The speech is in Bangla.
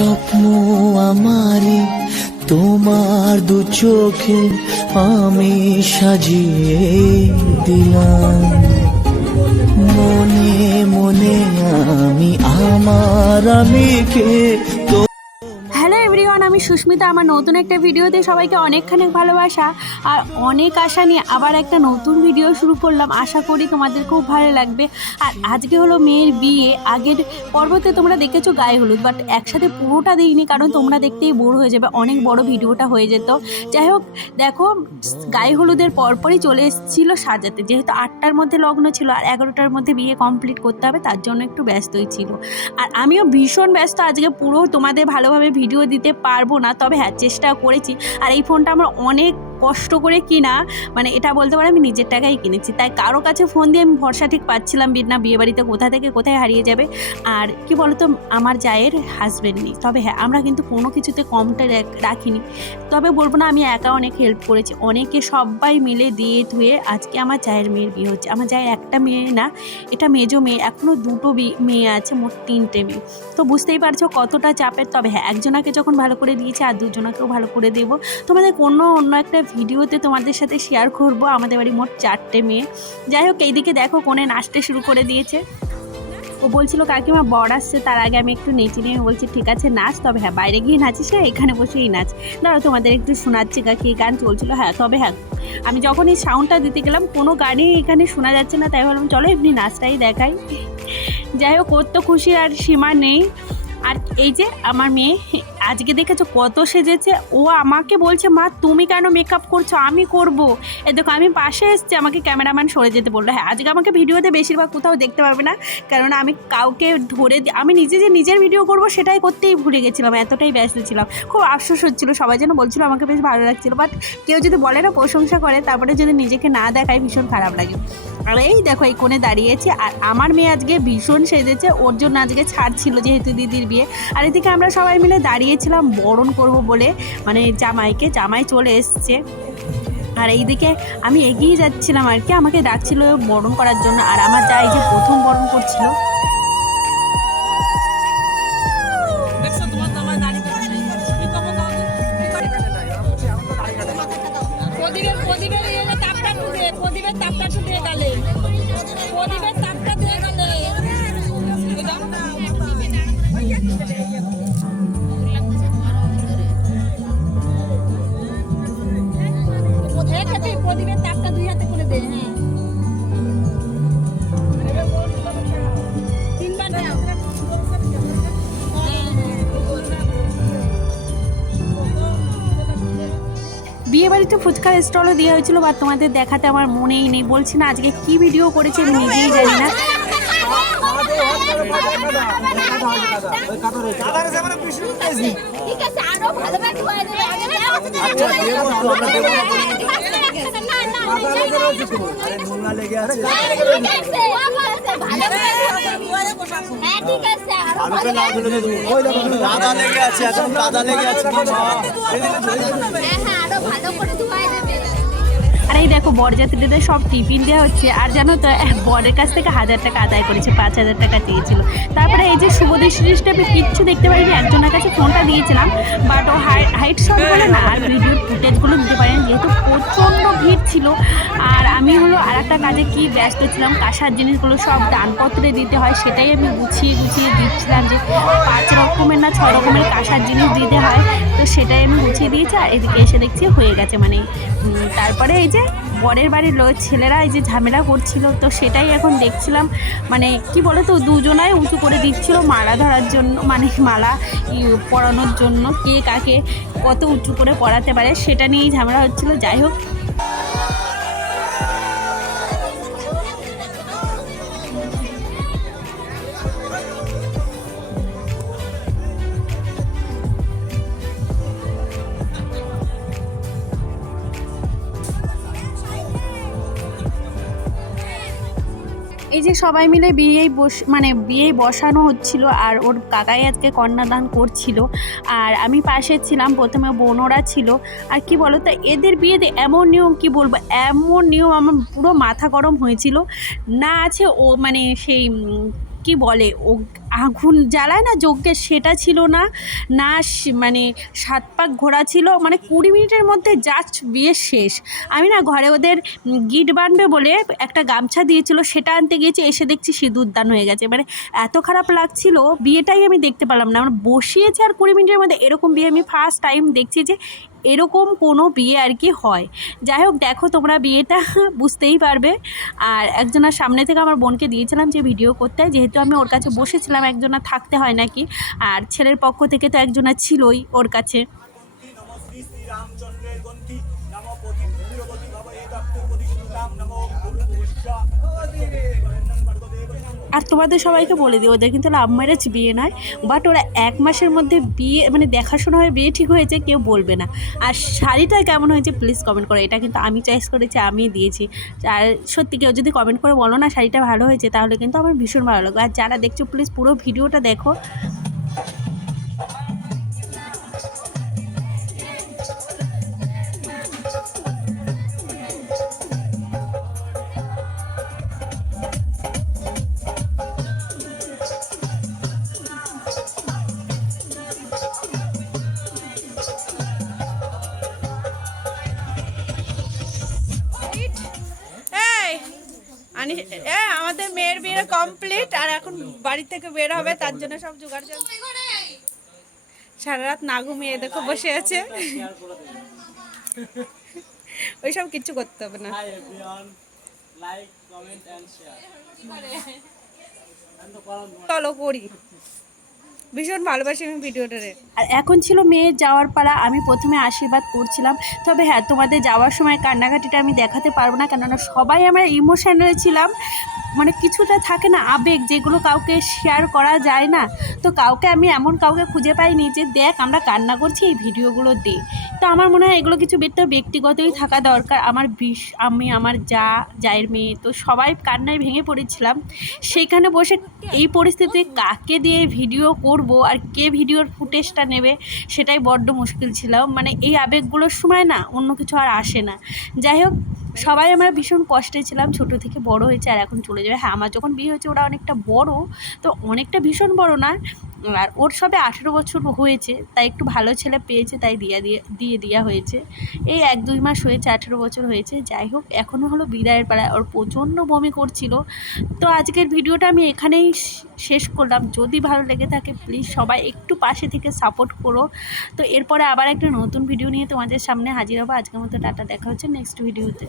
স্বপ্ন আমারে তোমার দু চোখে আমি সাজিয়ে দিলাম। মনে মনে আমি আমার আমিকে হ্যালো এভরিওয়ান, আমি সুস্মিতা। আমার নতুন একটা ভিডিওতে সবাইকে অনেকখানি ভালোবাসা আর অনেক আশা নিয়ে আবার একটা নতুন ভিডিও শুরু করলাম। আশা করি তোমাদের খুব ভালো লাগবে। আর আজকে হলো মেয়ের বিয়ে। আগের পর্বতে তোমরা দেখেছো গায়ে হলুদ, বাট একসাথে পুরোটা দিইনি, কারণ তোমরা দেখতেই বোর হয়ে যাবে, অনেক বড় ভিডিওটা হয়ে যেত। যাই হোক, দেখো গায়ে হলুদের পরপরই চলে এসেছিলো সাজাতে, যেহেতু 8টার মধ্যে লগ্ন ছিল আর 11টার মধ্যে বিয়ে কমপ্লিট করতে হবে, তার জন্য একটু ব্যস্তই ছিল। আর আমিও ভীষণ ব্যস্ত, আজকে পুরো তোমাদের ভালোভাবে ভিডিও দিতে পারবো না, তবে হ্যাঁ চেষ্টা করেছি। আর এই ফোনটা আমার অনেক কষ্ট করে কিনা, মানে এটা বলতে পারো আমি নিজের টাকায় কিনেছি, তাই কারো কাছে ফোন দিয়ে আমি ভরসা ঠিক পাচ্ছিলাম না বিয়েবাড়িতে কোথা থেকে কোথায় হারিয়ে যাবে। আর কি বলতো, আমার জায়ের হাজব্যান্ড নেই, তবে হ্যাঁ আমরা কিন্তু কোনো কিছুতে কমটা রাখিনি। তবে বলবো না আমি একা অনেক হেল্প করেছি, অনেকে সবাই মিলে দিয়ে ধুয়ে আজকে আমার জায়ের মেয়ের বিয়ে হচ্ছে। আমার জায়ের একটা মেয়ে না, এটা মেজো মেয়ে, এখনও দুটো মেয়ে আছে, মোট 3টে মেয়ে। তো বুঝতেই পারছো কতটা চাপের। তবে হ্যাঁ একজনাকে যখন ভালো করে দিয়েছে আর দুজনাকেও ভালো করে দেবো। তোমাদের অন্য একটা ভিডিওতে তোমাদের সাথে শেয়ার করবো। আমাদের বাড়ি মোট 4টে মেয়ে। যাই হোক, এইদিকে দেখো কোণে নাচতে শুরু করে দিয়েছে। ও বলছিল কাকিমা বর আসছে, তার আগে আমি একটু নেচে নিয়ে বলছি ঠিক আছে নাচ, তবে হ্যাঁ বাইরে গিয়ে নাচিস, এখানে বসেই নাচ। ধরো তোমাদের একটু শোনাচ্ছি কাকি গান চলছিল। হ্যাঁ তবে হ্যাঁ আমি যখন এই সাউন্ডটা দিতে গেলাম কোনো গানই এখানে শোনা যাচ্ছে না, তাই ভাবলাম চলো এমনি নাচটাই দেখাই। যাই হোক, ওর তো খুশি আর সীমা নেই। আর এই যে আমার মেয়ে আজকে দেখেছো কত সেজেছে। ও আমাকে বলছে মা তুমি কেন মেকআপ করছো, আমি করব। এ দেখো আমি পাশে এসেছি, আমাকে ক্যামেরাম্যান সরে যেতে বললো। হ্যাঁ আজকে আমাকে ভিডিওতে বেশিরভাগ কোথাও দেখতে পারবে না, কারণ আমি কাউকে ধরে আমি নিজের ভিডিও করব সেটাই করতেই ভুলে গেছিলাম, এতটাই ব্যস্ত ছিলাম। খুব আফসোস হচ্ছিলো, সবাই যেন বলছিল আমাকে বেশ ভালো লাগছিলো, বাট কেউ যদি বলে না প্রশংসা করে তারপরে যদি নিজেকে না দেখায় ভীষণ খারাপ লাগে। আর এই দেখো এই কোণে দাঁড়িয়েছে, আর আমার মেয়ে আজকে ভীষণ সেজেছে, ওর জন্য আজকে ছাড় ছিল যেহেতু দিদির বিয়ে। আর এদিকে আমরা সবাই মিলে দাঁড়িয়েছিলাম বরণ করব বলে, মানে জামাই চলে এসছে। আর এইদিকে আমি এগিয়ে যাচ্ছিলাম আর কি, আমাকে ডাকছিল বরণ করার জন্য। আর আমার যা এই যে প্রথম বরণ করছিল। বিয়ে বাড়িতে ফুচকার স্টলও দেওয়া হয়েছিল, বা তোমাদের দেখাতে আমার মনেই নেই। বলছি না আজকে কি ভিডিও করেছি আমি নিজেই জানি না। আর এই দেখো বরযাত্রীদের সব টিফিন দেওয়া হচ্ছে। আর জানো তো বরের কাছ থেকে 1000 টাকা আদায় করেছে, 5000 টাকা চেয়েছিল। তারপরে এই যে শুভদৃষ্টি আমি কিচ্ছু দেখতে পারিনি, একজনের কাছে ফোনটা দিয়েছিলাম, বাট ও হাইট শট বলে না, আর ভিডিওর ফুটেজগুলো দিতে পারেন যেহেতু প্রচণ্ড ভিড় ছিল। আর আমি হলো আর একটা কাজে কি ব্যস্ত ছিলাম, কাঁসার জিনিসগুলো সব দানপত্রে দিতে হয়, সেটাই আমি গুছিয়ে দিচ্ছিলাম, যে 5 রকমের না 6 রকমের কাঁসার জিনিস দিতে হয়, তো সেটাই আমি গুছিয়ে দিয়েছি। আর এদিকে এসে দেখছি হয়ে গেছে, মানে তারপরে এই যে বরের বাড়ির ছেলেরা এই যে ঝামেলা করছিল, তো সেটাই এখন দেখছিলাম। মানে কি বলো তো, দুজনাই উঁচু করে দিচ্ছিল মালা ধরার জন্য, মানে মালা পরানোর জন্য, কে কাকে কত উঁচু করে পরাতে পারে সেটা নিয়েই ঝামেলা হচ্ছিল। যাই হোক, এই যে সবাই মিলে বিয়েই বসানো হচ্ছিল, আর ওর কাকাই আজকে কন্যাদান করছিল, আর আমি পাশে ছিলাম। প্রথমে বোনরা ছিল। আর কি বলো তো, এদের বিয়েতে এমন নিয়ম, কি বলবো, এমন নিয়ম আমার পুরো মাথা গরম হয়েছিল না। আছে ও মানে সেই কি বলে, ও আগুন জ্বালায় না যজ্ঞের, সেটা ছিল না। না মানে 7 পাক ঘোরা ছিল, মানে 20 মিনিটের মধ্যে জাস্ট বিয়ে শেষ। আমি না ঘরে ওদের গিট বানবে বলে একটা গামছা দিয়েছিল, সেটা আনতে গিয়েছি, এসে দেখছি সিঁদুরদান হয়ে গেছে। মানে এত খারাপ লাগছিল, বিয়েটাই আমি দেখতে পারলাম না। মানে বসিয়েছে আর 20 মিনিটের মধ্যে এরকম বিয়ে আমি ফার্স্ট টাইম দেখছি যে এরকম কোনো বিয়ে আর কি হয়। যাই হোক, দেখো তোমরা বিয়েটা বুঝতেই পারবে। আর একজনের সামনে থেকে আমার বোনকে দিয়েছিলাম যে ভিডিও করতে, যেহেতু আমি ওর কাছে বসেছিলাম, একজনা থাকতে হয় নাকি, আর ছেলের পক্ষ থেকে তো একজনা ছিলই ওর কাছে। নমো শ্রী শ্রী রামচন্দ্রের গ্রন্থি নমো পতি ভূয়বতী ভব এদপ্ত পরিশুতাম নমো গুরু পুষ্যা। আর তোমাদের সবাইকে বলে দিই, ওদের কিন্তু লাভ ম্যারেজ বিয়ে নয়, বাট ওরা 1 মাসের মধ্যে বিয়ে, মানে দেখাশোনা হয়ে বিয়ে ঠিক হয়েছে, কেউ বলবে না। আর শাড়িটা কেমন হয়েছে প্লিজ কমেন্ট করো, এটা কিন্তু আমি চয়েস করেছি, আমি দিয়েছি। আর সত্যি কেউ যদি কমেন্ট করে বলো না শাড়িটা ভালো হয়েছে, তাহলে কিন্তু আমার ভীষণ ভালো লাগবে। আর যারা দেখছো প্লিজ পুরো ভিডিওটা দেখো। আমাদের মেয়ের বিয়ে কমপ্লিট, আর এখন বাড়ি থেকে বের হবে, তার জন্য সব জোগাড় চলছে। সারা রাত না ঘুমিয়ে দেখো বসে আছে, ওইসব কিছু করতে হবে না। চলো করি, ভীষণ ভালোবাসি আমি ভিডিওটারে। আর এখন ছিল মেয়ের যাওয়ার পালা, আমি প্রথমে আশীর্বাদ করছিলাম। তবে হ্যাঁ, তোমাদের যাওয়ার সময় কান্নাকাটিটা আমি দেখাতে পারবো না, কেননা সবাই আমরা ইমোশনাল ছিলাম। মানে কিছুটা থাকে না আবেগ, যেগুলো কাউকে শেয়ার করা যায় না। তো কাউকে আমি এমন কাউকে খুঁজে পাইনি যে দেখ আমরা কান্না করছি, এই ভিডিওগুলো দে। তো আমার মনে হয় এগুলো কিছু ব্যক্তিগতই থাকা দরকার। আমি আমার জায়ের মেয়ে, তো সবাই কান্নায় ভেঙে পড়েছিলাম। সেইখানে বসে এই পরিস্থিতি কাকে দিয়ে ভিডিও করব আর কে ভিডিওর ফুটেজটা নেবে, সেটাই বড্ড মুশকিল ছিল। মানে এই আবেগগুলোর সময় না অন্য কিছু আর আসে না। যাই হোক, সবাই আমরা ভীষণ কষ্টে ছিলাম, ছোট থেকে বড় হয়েছে আর এখন চলে যাবে। হ্যাঁ, আমার যখন বিয়ে হয়েছে ওরা অনেকটা বড়, তো অনেকটা ভীষণ বড় না, আর ওর সবে 18 বছর হয়েছে, তাই একটু ভালো ছেলে পেয়েছে, তাই দিয়ে দেওয়া হয়েছে। এই 1-2 মাস হয়েছে, 18 বছর হয়েছে। যাই হোক, এখনও হলো বিদায়ের পাড়ায়, ওর প্রচণ্ড বমি করছিল। তো আজকের ভিডিওটা আমি এখানেই শেষ করলাম। যদি ভালো লেগে থাকে প্লিজ সবাই একটু পাশে থেকে সাপোর্ট করো। তো এরপরে আবার একটা নতুন ভিডিও নিয়ে তোমাদের সামনে হাজির হবো। আজকের মতো টাটা, দেখা হচ্ছে নেক্সট ভিডিওতে।